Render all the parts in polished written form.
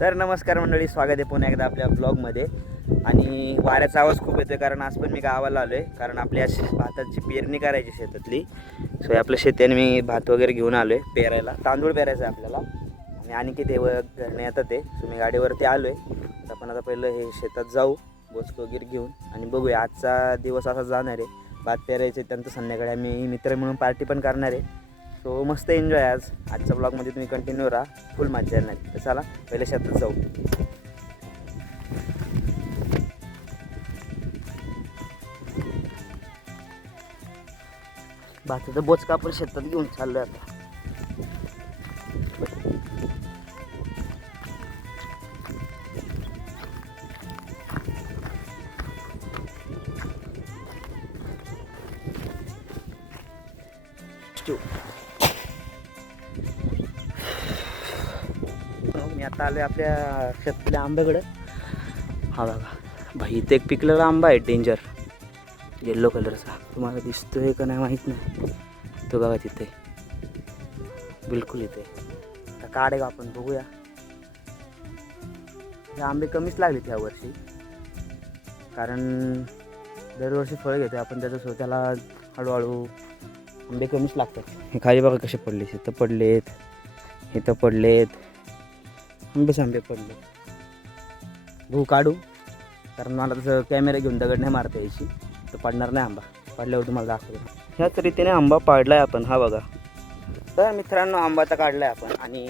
तर नमस्कार मंडळी, स्वागत आहे पुन्हा एकदा आपल्या ब्लॉगमध्ये. आणि वाऱ्याचा आवाज खूप येतो कारण आज पण मी गावाला आलो आहे, कारण आपल्या भाताची पेरणी करायची शेतातली. सो आपलं शेताने मी भात वगैरे घेऊन आलो आहे पेरायला. तांदूळ पेरायचं आहे आपल्याला. आणि ते घरने येतात ते. सो मी गाडीवरती आलो आहे. तर आपण आता पहिलं हे शेतात जाऊ बोचकं वगैरे घेऊन आणि बघूया. आजचा दिवस असा जाणार आहे. भात पेरायचे त्यानंतर संध्याकाळी आम्ही मित्र मिळून पार्टी पण करणार आहे. सो मस्त एन्जॉय आजच्या ब्लॉगमध्ये तुम्ही कंटिन्यू राहा, फुल मजा येणार. तर चला पहिले शेतात जाऊ. भाताचं बोचका आपण शेतात घेऊन चाललोय आता. मी आता आलोय आपल्या शेतातल्या आंब्याकडं. हा बघा भाई, इथे एक पिकलेला आंबा आहे डेंजर, येल्लो कलरचा. तुम्हाला दिसतोय का नाही माहीत नाही. तो बघा तिथे बिलकुल इथे. आता काढे का आपण बघूया. हे आंबे कमीच लागलेत ह्या वर्षी, कारण दरवर्षी फळ घेतो आपण त्याचं. त्याला हळूहळू आंबे कमीच लागतात. हे खाली बघा कसे पडले, इथं पडलेत, इथं पडलेत, आंबे पडले. बघू काढू, कारण मला तसं कॅमेरा घेऊन दगड नाही मारता यायची, तर पडणार नाही आंबा. पडल्यावर तुम्हाला दाखवतो. ह्याच रीतीने आंबा पाडलाय आपण. हा बघा. तर मित्रांनो, आंबा तर काढलाय आपण आणि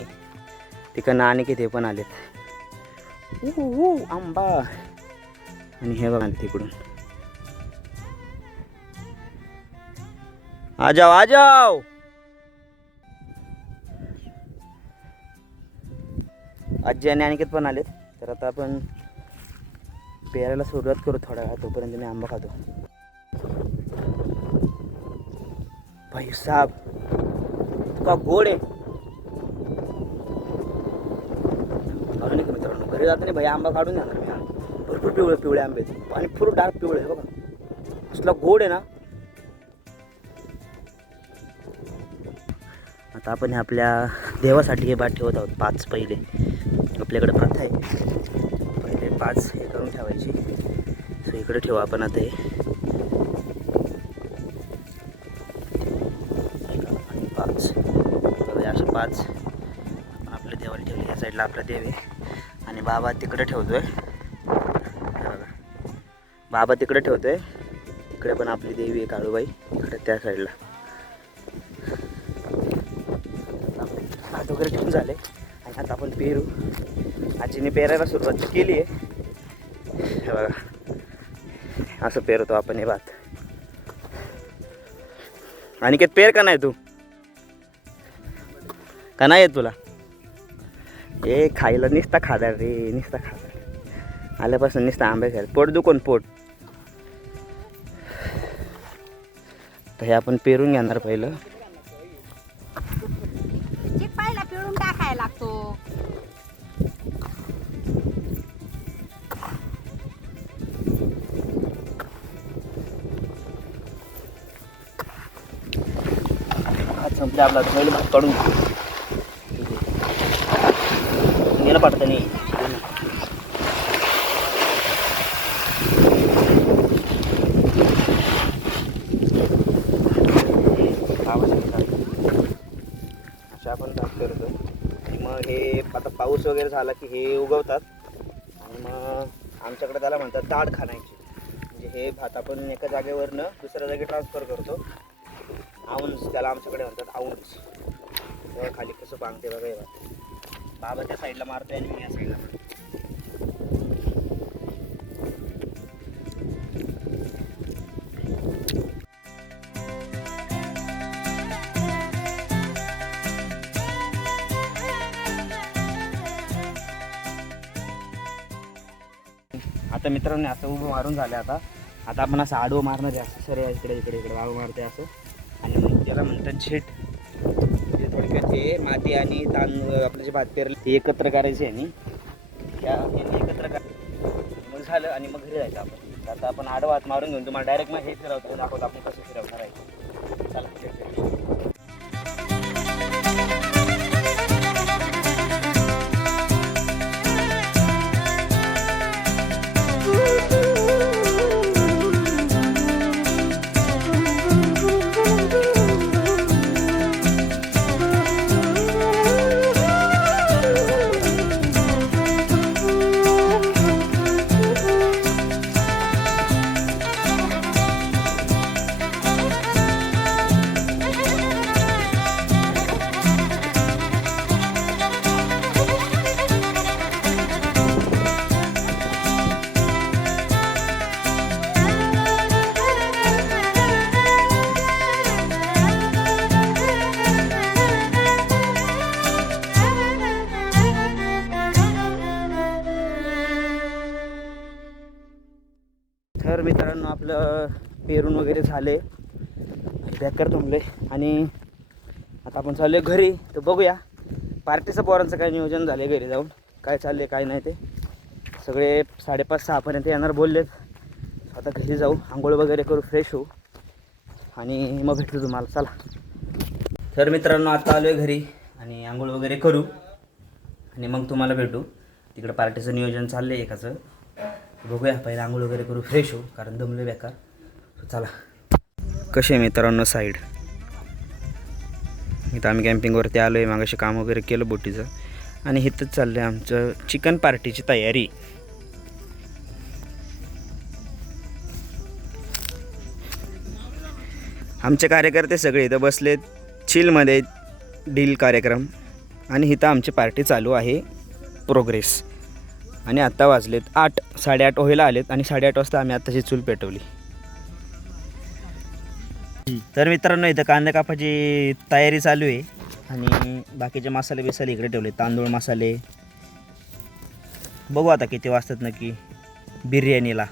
तिकडनं आणि किती पण आलेत. आंबा. आणि हे बघा तिकडून. आ जाओ. आजी आणि अनिकेत पण आलेत. तर आता आपण पेरायला सुरुवात करू थोड्या वेळा. तोपर्यंत मी आंबा खातो. भाई साहेब, तुका गोड आहे. नाही का मित्रांनो, घरी जाताना भाई आंबा काढून जाणार मी. भरपूर पिवळे आंबे आणि पूर्ण डार्क पिवळे आहे बघा. असला गोड आहे ना. आता आपण आपल्या देवासाठी हे भात ठेवत आहोत. 5 पहिले आपल्याकडे प्रथा आहे. पहिले 5 हे करून ठेवायची. सो इकडे ठेवू आपण आता हे. आणि 5 असे 5 आपण आपल्या देवाला ठेवले. या साईडला आपला देव आहे आणि बाबा तिकडे ठेवतोय. बाबा तिकडे ठेवतोय. इकडे पण आपली देवी आहे काळूबाई, इकडे त्या साईडला. भात वगैरे ठेवून झाले आणि आता आपण पेरू. आजीने पेरायला सुरुवात केली आहे. हे बघा, असं पेरतो आपण हे भात. अनिकेत, पेर का नाही तू? का नाही येत तुला? हे खायला निसता खादार रे, निसता खादार. आल्यापासून निसता आंबे खायला. पोट दुखून पोट. तर हे आपण पेरून घेणार पहिलं. पिळून टाकायला लागतो. संपले आपला. पहिलं भात काढून गेलं पडतं नाही. अशा आपण भात करतो. आणि मग हे आता पाऊस वगैरे झाला की हे उगवतात आणि मग आमच्याकडे त्याला म्हणतात दाढ खाण्याची. म्हणजे हे भात आपण एका जागेवरनं दुसऱ्या जागी ट्रान्सफर करतो. आऊन्स त्याला आमच्याकडे म्हणतात, आऊन्स. तेव्हा खाली कसं पांगते बघा हे भात. बाबा त्या साईडला मारतोय आणि मी या साईडला मारतो. आता मित्रांनो असं उभं मारून झालं. आता आपण असं आडवं मारणार आहे. असं सर इकडे इकडे इकडे आडवं मारते असं. आणि मग त्याला म्हणतात झेट. म्हणजे थोडक्यात ते माती आणि तांदूळ आपलं जे भात पेरले ते एकत्र करायचे आणि त्या एकत्र मग झालं आणि मग घरी जायचं आपण. आता आपण आडवा हात मारून घेऊन तुम्हाला डायरेक्ट मग हे फिरवतो, दाखवतो आपण कसं फिरवणार आहे. चला. आपलं पेरून वगैरे झाले, बेकार थांबले आणि आता आपण चाललो घरी. तर बघूया पार्टीचं पोरांचं काय नियोजन झालं आहे, घरी जाऊन काय चाललं आहे काय नाही ते. सगळे 5:30-6पर्यंत येणार बोललेत. आता घरी जाऊ, आंघोळ वगैरे करू, फ्रेश होऊ आणि मग भेटतो तुम्हाला. चला तर मित्रांनो, आता आलो आहे घरी आणि आंघोळ वगैरे करू आणि मग तुम्हाला भेटू. तिकडं पार्टीचं नियोजन चाललं आहे एकाचं, बघूया. पहिलं आंघोळ वगैरे करू, फ्रेश होऊ, कारण दमले बेकार. चला. कसे मित्रांनो साईड, इथं आम्ही कॅम्पिंगवरती आलो आहे. मागाशी काम वगैरे केलं बोटीचं आणि इथंच चाललं आहे आमचं चिकन पार्टीची तयारी. आमचे कार्यकर्ते सगळे इथं बसलेत चिलमध्ये, डील कार्यक्रम. आणि इथं आमची पार्टी चालू आहे, प्रोग्रेस. आणि आत्ता वाजलेत 8, 8:30 व्हायला आलेत आणि 8:30 वाजता आम्ही आत्ताची चूल पेटवली. तर मित्रांनो, इथं कांदा कापाची तयारी चालू आहे आणि बाकीचे मसाले बिसाले इकडे ठेवले, तांदूळ मसाले. बघू आता किती वाजतात नक्की बिर्याणीला.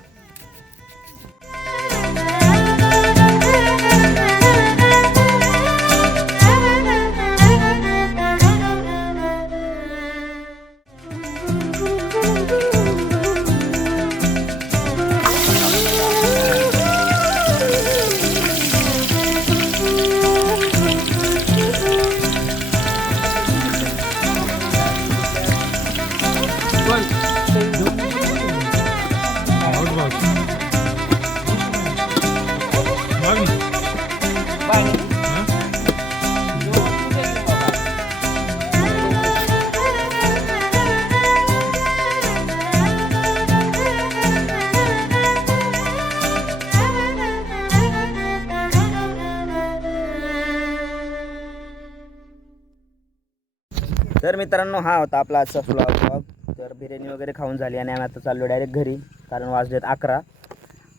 तर मित्रांनो, हा होता आपला आजचा व्लॉग. तर बिर्याणी वगैरे खाऊन झाली आणि आम्ही आता चाललो डायरेक्ट घरी, कारण वाजलेत 11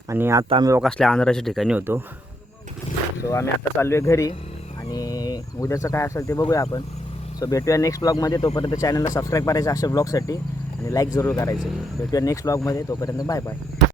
आणि आता आम्ही लोक असल्या आंध्राच्या ठिकाणी होतो. सो आम्ही आता चाललो आहे घरी आणि उद्याचं काय असेल ते बघूया आपण. सो भेटूया नेक्स्ट व्लॉगमध्ये. तोपर्यंत चॅनलला सबस्क्राईब करायचं अशा व्लॉगसाठी आणि लाईक जरूर करायचं. भेटूया नेक्स्ट व्लॉगमध्ये. तोपर्यंत बाय बाय.